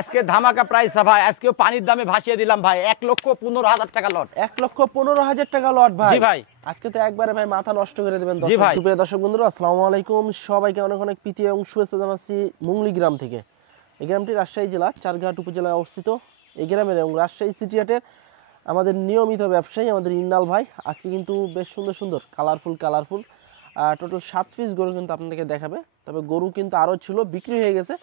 আজকে ধামাকা প্রাইস ভাই, আজকেও পানির দামে ভাসিয়ে দিলাম ভাই, ১,১৫,০০০ টাকা লট। ১,১৫,০০০ টাকা লট ভাই। জি ভাই, আজকে তো একবারে ভাই মাথা নষ্ট করে দিবেন। জি ভাই। সুপ্রিয় দর্শক বন্ধুরা, আসসালামু আলাইকুম। সবাইকে অনেক অনেক প্রীতি এবং শুভেচ্ছা জানাচ্ছি মুংলি গ্রাম থেকে। এই গ্রামটি রাজশাহী জেলা চারঘাট উপজেলায় অবস্থিত। এই গ্রামের এবং রাজশাহী সিটি হাটের আমাদের নিয়মিত ব্যবসায়ী আমাদের ইন্নাল ভাই আজকে কিন্তু বেশ সুন্দর সুন্দর কালারফুল টোটাল 7 পিস গরু কিন্তু আপনাদেরকে দেখাবে। তবে গরু কিন্তু আরও ছিল, বিক্রি হয়ে গেছে।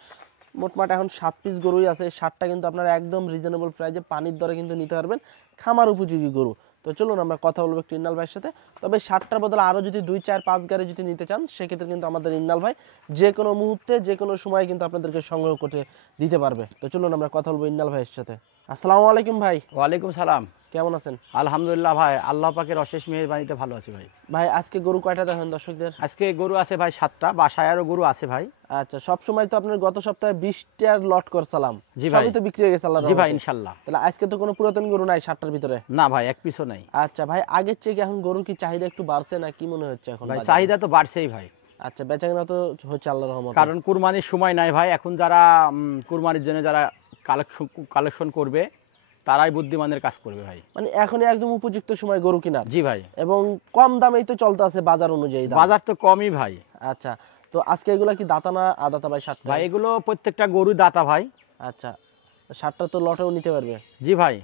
মোটমাট এখন 7 পিস গরুই আছে। 7টা কিন্তু আপনারা একদম রিজনেবল প্রাইসে পানির দরে কিন্তু নিতে পারবেন, খামার উপযোগী গরু। তো চলুন আমরা কথা বলবো একটু ইন্নাল ভাইয়ের সাথে। তবে 7টার বদলে আরও যদি 2, 4, 5 গাড়ি যদি নিতে চান, সেক্ষেত্রে কিন্তু আমাদের ইন্নাল ভাই যে কোনো মুহূর্তে যে কোনো সময় কিন্তু আপনাদেরকে সংগ্রহ করে দিতে পারবে। তো চলুন আমরা কথা বলবো ইন্নাল ভাইয়ের সাথে। আসসালামু আলাইকুম ভাই। ওয়ালাইকুম সালাম। কেমন আছেন? আলহামদুলিল্লাহ ভাই, আল্লাহ পাকের অশেষ মেহেরবানিতে ভালো আছি ভাই। ভাই আজকে গরু কয়টা দেখেন দর্শকদের? আজকে গরু আছে ভাই 7টা, বাসায় আরো গরু আছে ভাই। আচ্ছা, সব সময় তো আপনার গত সপ্তাহে 20টার লট করছিলাম, জি ভাই। সবই তো বিক্রি হয়ে গেছে আল্লাহর জি ভাই, রহমতে। ইনশাআল্লাহ। তাহলে আজকে তো কোনো পুরাতন গরু নাই 7টার ভিতরে? না ভাই, এক পিসও নাই। আচ্ছা ভাই, আগের চেয়ে কি এখন গরুর কি চাহিদা একটু বাড়ছে না কি মনে হচ্ছে এখন ভাই বাজারে? চাহিদা তো বাড়ছেই ভাই, আচ্ছা, বেচাকেনা তো হচ্ছে আল্লাহর রহমতে। কারণ কুরবানির সময় নাই ভাই। এখন যারা কুরবানির জন্য যারা কালেকশন করবে, তারাই বুদ্ধিমানের কাজ করবে ভাই। মানে এখনই একদম উপযুক্ত সময় গরু কেনার। জি ভাই, এবং কম দামেই তো চলতে আছে বাজার অনুযায়ী দাম। বাজার তো কমই ভাই। আচ্ছা, তো আজকে এগুলা কি দাতা না আদাতা ভাই 7টা? ভাই এগুলো প্রত্যেকটা গরু দাতা ভাই। আচ্ছা, 7টা তো লটেও নিতে পারবে। জি ভাই।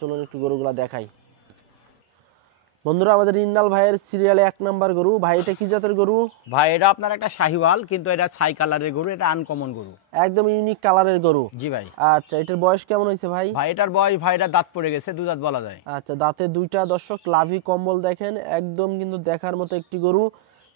চলুন একটু গরুগুলা দেখাই। বন্ধুরা, আমাদের ইন্নাল ভাইয়ের সিরিয়ালে 1 নাম্বার গরু। ভাই এটা কি জাতের গরু? ভাই এটা আপনার একটা শাহিওয়াল, কিন্তু এটা ছাই কালারের গরু, এটা আনকমন গরু। একদম ইউনিক কালারের গরু। জি ভাই। আচ্ছা, এটার বয়স কেমন হয়েছে ভাই? ভাই এটার বয়স, ভাই এটা দাঁত পড়ে গেছে, 2 দাঁত বলা যায়। আচ্ছা, দাঁতে 2টা। দর্শক লাভি কম্বল দেখেন, একদম কিন্তু দেখার মতো একটি গরু।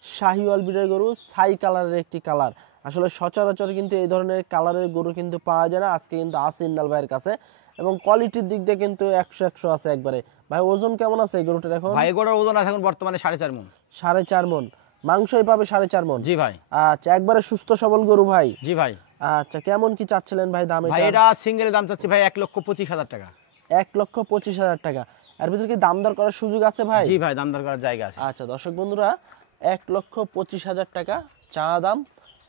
শাহিওয়াল ব্রিডের গরু, ছাই কালারের একটি কালার। আসলে সচরাচর কিন্তু এই ধরনের কালারের গরু কিন্তু পাওয়া যায় না। আজকে কিন্তু আছে ইন্নাল ভাইয়ের কাছে, এবং কোয়ালিটির দিক দিয়ে কিন্তু 100 আছে একবারে। ভাই ওজন কেমন আছে এই গরুটার এখন? ভাই এগুলোর ওজন আছে এখন বর্তমানে 4.5 মণ। 4.5 মণ মাংসই পাবে? 4.5 মণ? জি ভাই। আচ্ছা, একবারে সুস্থ সবল গরু ভাই। জি ভাই। আচ্ছা, কেমন কি চাচ্ছিলেন ভাই দাম? ভাই এটা সিঙ্গেলের দাম চাচ্ছি ভাই 1,25,000 টাকা। 1,25,000 টাকা। এর ভিতরে কি দাম দর করার সুযোগ আছে ভাই? জি ভাই, দাম দর করার জায়গা আছে। আচ্ছা দর্শক বন্ধুরা, 1,25,000 টাকা চা দাম।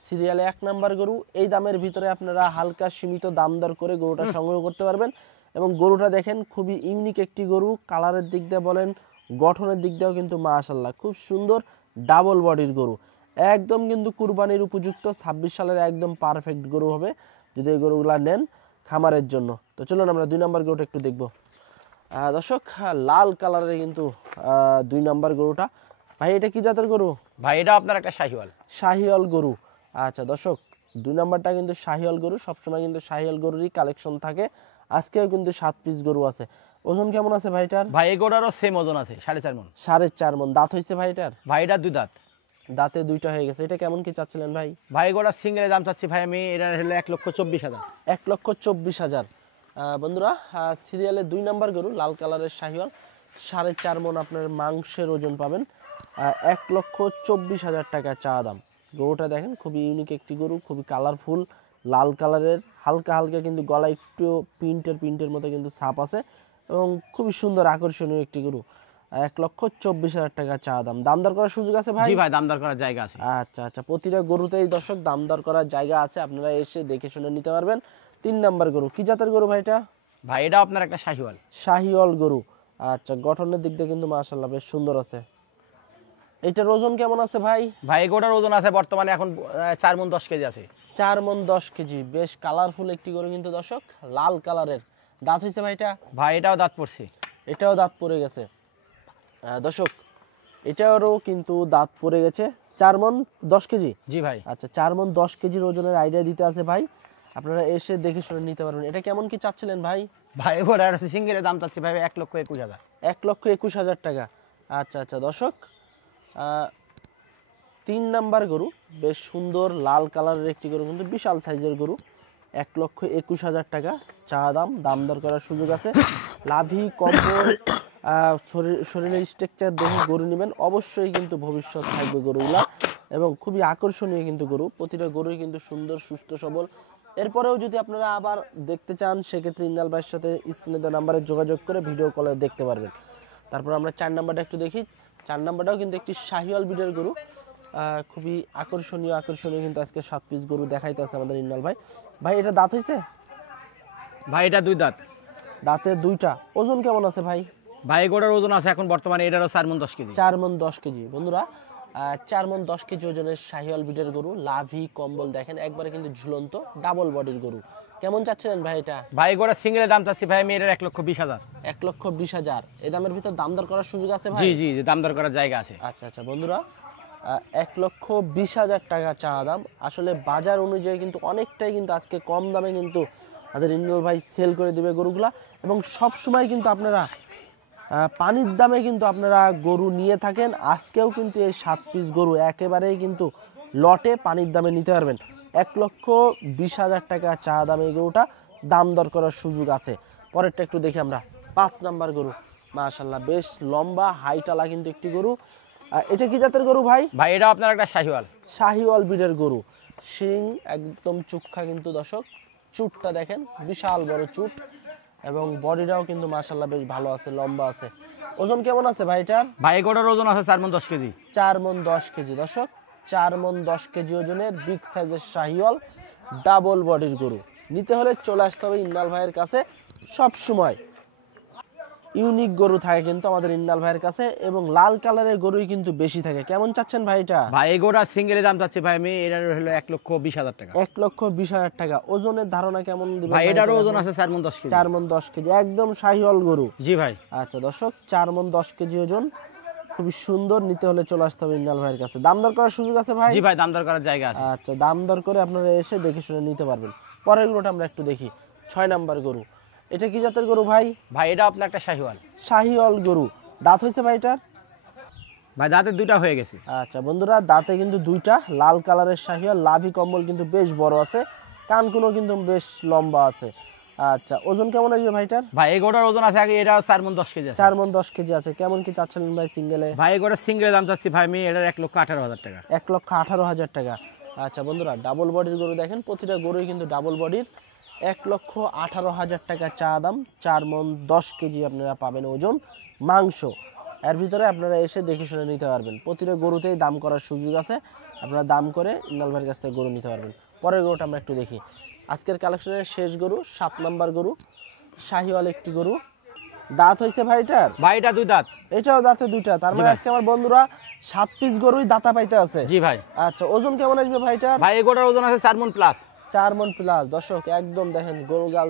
সিরিয়ালে 1 নাম্বার গরু। এই দামের ভিতরে আপনারা হালকা সীমিত দাম দর করে গরুটা সংগ্রহ করতে পারবেন। এবং গরুটা দেখেন, খুবই ইউনিক একটি গরু। কালারের দিক দিয়ে বলেন, গঠনের দিক দিয়েও কিন্তু মাশাআল্লাহ খুব সুন্দর, ডাবল বডির গরু। একদম কিন্তু কুরবানির উপযুক্ত 26 সালের একদম পারফেক্ট গরু হবে যদি এই গরুগুলা নেন খামারের জন্য। তো চলুন আমরা 2 নাম্বার গরুটা একটু দেখবো। দর্শক, লাল কালারের কিন্তু 2 নাম্বার গরুটা। ভাই এটা কি জাতের গরু? ভাই এটা আপনার একটা শাহিওয়াল। শাহিওয়াল গরু। আচ্ছা দর্শক, 2 নাম্বারটা কিন্তু শাহিওয়াল গরু। সবসময় কিন্তু শাহিওয়াল গরুরই কালেকশন থাকে। আজকেও কিন্তু 7 পিস গরু আছে। ওজন কেমন আছে ভাইটার? ভাই এগুলোরও সেম ওজন আছে, 4.5 মণ। 4.5 মণ। দাঁত হয়েছে ভাইটার? ভাই এটা 2 দাঁত। দাঁতে 2টা হয়ে গেছে। এটা কেমন কি চাচ্ছিলেন ভাই? ভাই এগুলোর সিঙ্গেলের দাম চাচ্ছি ভাই আমি, এটা হলো 1,24,000। 1,24,000। বন্ধুরা, সিরিয়ালে 2 নাম্বার গরু, লাল কালারের শাহিওয়াল, 4.5 মণ আপনার মাংসের ওজন পাবেন। 1,24,000 টাকা চা দাম। গরুটা দেখেন, খুবই ইউনিক একটি গরু, খুবই কালারফুল, লাল কালারের, হালকা হালকা কিন্তু গলা একটু প্রিন্টের মতো কিন্তু ছাপ আছে, এবং খুবই সুন্দর আকর্ষণীয় একটি গরু। 1,24,000 টাকা চা দাম। দাম দর করার সুযোগ আছে ভাই? জি ভাই, দাম দর করার জায়গা আছে। আচ্ছা আচ্ছা, প্রতিটা গরুতেই দর্শক দাম দর করার জায়গা আছে, আপনারা এসে দেখে শুনে নিতে পারবেন। 3 নাম্বার গরু, কি জাতের গরু ভাইটা? ভাই এটা আপনার একটা শাহিওয়াল। শাহিওয়াল গরু। আচ্ছা, গঠনের দিক দিয়ে কিন্তু মাশাআল্লাহ বেশ সুন্দর আছে। এটার ওজন কেমন আছে ভাই? ভাই এগুলোর ওজন আছে বর্তমানে এখন 4 মণ 10 কেজি আছে। 4 মণ 10 কেজি। বেশ কালারফুল একটি গরু কিন্তু দর্শক, লাল কালারের। দাঁত হয়েছে ভাইটা? ভাই এটাও দাঁত পড়ছে। এটাও দাঁত পড়ে গেছে। দর্শক, এটারও কিন্তু দাঁত পড়ে গেছে। 4 মণ 10 কেজি? জি ভাই। আচ্ছা, 4 মণ 10 কেজির ওজনের আইডিয়া দিতে আছে ভাই, আপনারা এসে দেখে শুনে নিতে পারবেন। এটা কেমন কি চাচ্ছিলেন ভাই? ভাই এগুলোর সিঙ্গেলের দাম চাচ্ছি ভাই 1,21,000। 1,21,000 টাকা। আচ্ছা আচ্ছা দর্শক, 3 নাম্বার গরু, বেশ সুন্দর লাল কালারের একটি গরু, কিন্তু বিশাল সাইজের গরু। 1,21,000 টাকা চা দাম। দাম দর করার সুযোগ আছে। লাভি কম্বল, শরীরের স্ট্রাকচার দেখে গরু নেবেন অবশ্যই, কিন্তু ভবিষ্যৎ থাকবে গরুগুলা, এবং খুবই আকর্ষণীয় কিন্তু গরু। প্রতিটা গরুই কিন্তু সুন্দর, সুস্থ সবল। এরপরেও যদি আপনারা আবার দেখতে চান, সেক্ষেত্রে ইন্নাল ভাইয়ের সাথে স্ক্রিনে দেওয়া নাম্বারে যোগাযোগ করে ভিডিও কলে দেখতে পারবেন। তারপর আমরা 4 নাম্বারটা একটু দেখি। 4 নাম্বারটাও কিন্তু একটি শাহিওয়াল ব্রিডের গরু। খুবই আকর্ষণীয় কিন্তু আজকে 7 পিস গরু দেখাইতেছে আমাদের ইন্নাল ভাই। ভাই এটা দাঁত হয়েছে? ভাই এটা 2 দাঁত। দাঁতে দুইটা। ওজন কেমন আছে ভাই? ভাই এগুলোর ওজন আছে এখন বর্তমানে এটারও 4 মণ 10 কেজি। 4 মণ 10 কেজি। বন্ধুরা 4 মণ 10 কেজি ওজনের শাহিওয়াল বিটের গরু, লাভি কম্বল দেখেন একবারে কিন্তু ঝুলন্ত ডাবল বডির গরু। কেমন চাচ্ছিলেন ভাই এটা? ভাই এগুলো সিঙ্গেলের দাম চাচ্ছি ভাই আমি এটার 1,20,000। 1,20,000। এই দামের ভিতর দাম দর করার সুযোগ আছে ভাই? জি জি জি, দাম দর করার জায়গা আছে। আচ্ছা আচ্ছা বন্ধুরা 1,20,000 টাকা চা দাম। আসলে বাজার অনুযায়ী কিন্তু অনেকটাই কিন্তু আজকে কম দামে কিন্তু আমাদের ইন্দ্রল ভাই সেল করে দিবে গরুগুলা। এবং সব সময় কিন্তু আপনারা পানির দামে কিন্তু আপনারা গরু নিয়ে থাকেন। আজকেও কিন্তু এই 7 পিস গরু একেবারেই কিন্তু লটে পানির দামে নিতে পারবেন। 1,20,000 টাকা চা দামে এই গরুটা, দাম দর করার সুযোগ আছে। পরেরটা একটু দেখি আমরা। 5 নাম্বার গরু, মাশাআল্লাহ বেশ লম্বা হাইটালা কিন্তু একটি গরু। এটা কি জাতের গরু ভাই? ভাই এটা আপনার একটা শাহিওয়াল। শাহিওয়াল ব্রিডের গরু, শিং একদম চুক্ষা কিন্তু দর্শক, চুটটা দেখেন বিশাল বড় চুট এবং বডিটাও কিন্তু মাশাআল্লাহ বেশ ভালো আছে, লম্বা আছে। ওজন কেমন আছে ভাই এটার? ভাই এগুলোর ওজন আছে 4 মণ 10 কেজি। 4 মণ 10 কেজি দর্শক, 4 মণ 10 কেজি ওজনের বিগ সাইজের শাহিওয়াল ডাবল বডির গরু। নিতে হলে চলে আসতে হবে ইন্নাল ভাইয়ের কাছে। সব সময় ইউনিক গরু থাকে কিন্তু আমাদের ইন্নাল ভাইয়ের কাছে, এবং লাল কালারের গরুই কিন্তু বেশি থাকে। কেমন চাচ্ছেন ভাই এটা? ভাই এগুলোর সিঙ্গেলের দাম চাচ্ছি ভাই আমি এটার হলো 1,20,000 টাকা। 1,20,000 টাকা। ওজনের ধারণা কেমন দিবেন ভাই এটারও ওজন আছে 4 মণ 10 কেজি। 4 মণ 10 কেজি, একদম শাহিওয়াল গরু। জি ভাই। আচ্ছা দর্শক 4 মণ 10 কেজি ওজন, খুবই সুন্দর। নিতে হলে চলে আসতে হবে ইন্নাল ভাইয়ের কাছে। দাম দর করার সুযোগ আছে ভাই? জি ভাই, দাম দর করার জায়গা আছে। আচ্ছা দাম দর করে আপনারা এসে দেখে শুনে নিতে পারবেন। পরের গরুটা আমরা একটু দেখি। 6 নাম্বার গরু, এটা কি জাতের গরু ভাই? ভাই এটা আপনার একটা শাহিওয়াল। শাহিওয়াল গরু। দাঁত হয়েছে ভাই এটার? ভাই দাঁতের 2টা হয়ে গেছে। আচ্ছা বন্ধুরা দাঁতে কিন্তু 2টা, লাল কালারের শাহিওয়াল, লাভি কম্বল কিন্তু বেশ বড় আছে, কানকুনো কিন্তু বেশ লম্বা আছে। আচ্ছা ওজন কেমন আসবে ভাইটার? ভাই এগুলোর ওজন আছে আগে এটা 4 মণ 10 কেজি আছে। 4 মণ 10 কেজি আছে। কেমন কি চাচ্ছিলেন ভাই সিঙ্গেলে? ভাই এগুলোর সিঙ্গেলের দাম চাচ্ছি ভাই আমি এটার 1,18,000 টাকা। 1,18,000 টাকা। আচ্ছা বন্ধুরা ডাবল বডির গরু দেখেন, প্রতিটা গরুই কিন্তু ডাবল বডির। 1,18,000 টাকা চা দাম। 4 মণ 10 কেজি আপনারা পাবেন ওজন, মাংস। এর ভিতরে আপনারা এসে দেখে শুনে নিতে পারবেন। প্রতিটা গরুতেই দাম করার সুযোগ আছে, আপনারা দাম করে ইন্নাল ভাইয়ের কাছ থেকে গরু নিতে পারবেন। পরের গরুটা আমরা একটু দেখি। আজকের কালেকশনের শেষ গরু, 7 নাম্বার গরু, শাহিওয়াল একটি গরু। দাঁত হয়েছে ভাই এটার? ভাই এটা 2 দাঁত। এটাও দাঁতে 2টা। তার মানে আজকে আমার বন্ধুরা 7 পিস গরুই দাঁতা পাইতে আছে। জি ভাই। আচ্ছা ওজন কেমন আসবে ভাই এটার? ভাই এগুলোর ওজন আছে 4 মণ প্লাস। 4 মণ প্লাস দর্শক, একদম দেখেন গরু গাল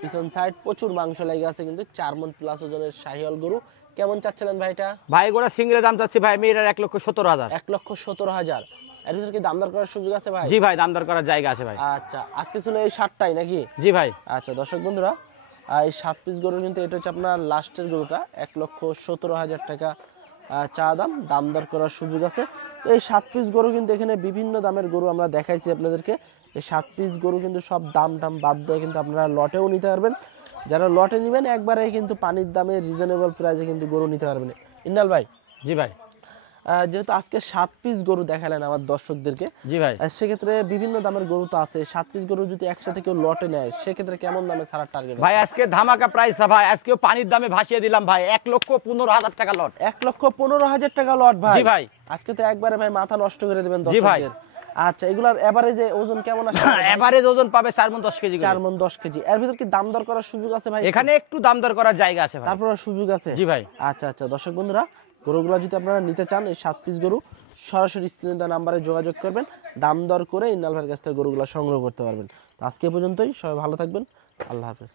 পিছন সাইড প্রচুর মাংস লেগে আছে কিন্তু। 4 মণ প্লাস ওজনের শাহিওয়াল গরু। কেমন চাচ্ছিলেন ভাই এটা? ভাই এগুলোর সিঙ্গেলের দাম চাচ্ছি ভাই আমি এটার 1,17,000। 1,17,000। এর ভিতরে কি দাম দর করার সুযোগ আছে ভাই? জি ভাই, দাম দর করার জায়গা আছে ভাই। আচ্ছা আজকে ছিল এই 7টাই নাকি? জি ভাই। আচ্ছা দর্শক বন্ধুরা এই 7 পিস গরু কিন্তু এটা হচ্ছে আপনার লাস্টের গরুটা। 1,17,000 টাকা চা দাম, দাম দর করার সুযোগ আছে। তো এই 7 পিস গরু কিন্তু এখানে বিভিন্ন দামের গরু আমরা দেখাইছি আপনাদেরকে। এই 7 পিস গরু কিন্তু সব দাম বাদ দিয়ে কিন্তু আপনারা লটেও নিতে পারবেন। যারা লটে নেবেন একবারেই কিন্তু পানির দামে রিজনেবল প্রাইসে কিন্তু গরু নিতে পারবেন। ইন্নাল ভাই, জি ভাই। যেহেতু আজকে 7 পিস গরু দেখালেন আমার দর্শকদেরকে, জি ভাই। সেক্ষেত্রে বিভিন্ন দামের গরু তো আছে। 7 পিস গরু যদি একসাথে কেউ লটে নেয় সেক্ষেত্রে কেমন দামে ছাড়ার টার্গেট? ভাই আজকে ধামাকা প্রাইস ভাই, আজকেও পানির দামে ভাসিয়ে দিলাম ভাই, 1,15,000 টাকা লট। 1,15,000 টাকা লট ভাই? জি ভাই। আজকে তো একবারে ভাই মাথা নষ্ট করে দিবেন জি ভাই। দর্শকদের। আচ্ছা এগুলার এভারেজে ওজন কেমন আসে? এভারেজ ওজন পাবে 4 মণ 10 কেজি। 4 মণ 10 কেজি। এর ভিতর কি দাম দর করার সুযোগ আছে ভাই? এখানে একটু দাম দর করার জায়গা আছে ভাই। তারপর সুযোগ আছে? জি ভাই। আচ্ছা আচ্ছা দর্শক বন্ধুরা গরুগুলো যদি আপনারা নিতে চান এই 7 পিস গরু সরাসরি স্ক্রিনে দেওয়া নাম্বারে যোগাযোগ করবেন, দাম দর করে ইন্নাল ভাইয়ের কাছ থেকে গরুগুলো সংগ্রহ করতে পারবেন। তো আজকে পর্যন্তই, সবাই ভালো থাকবেন, আল্লাহ হাফেজ।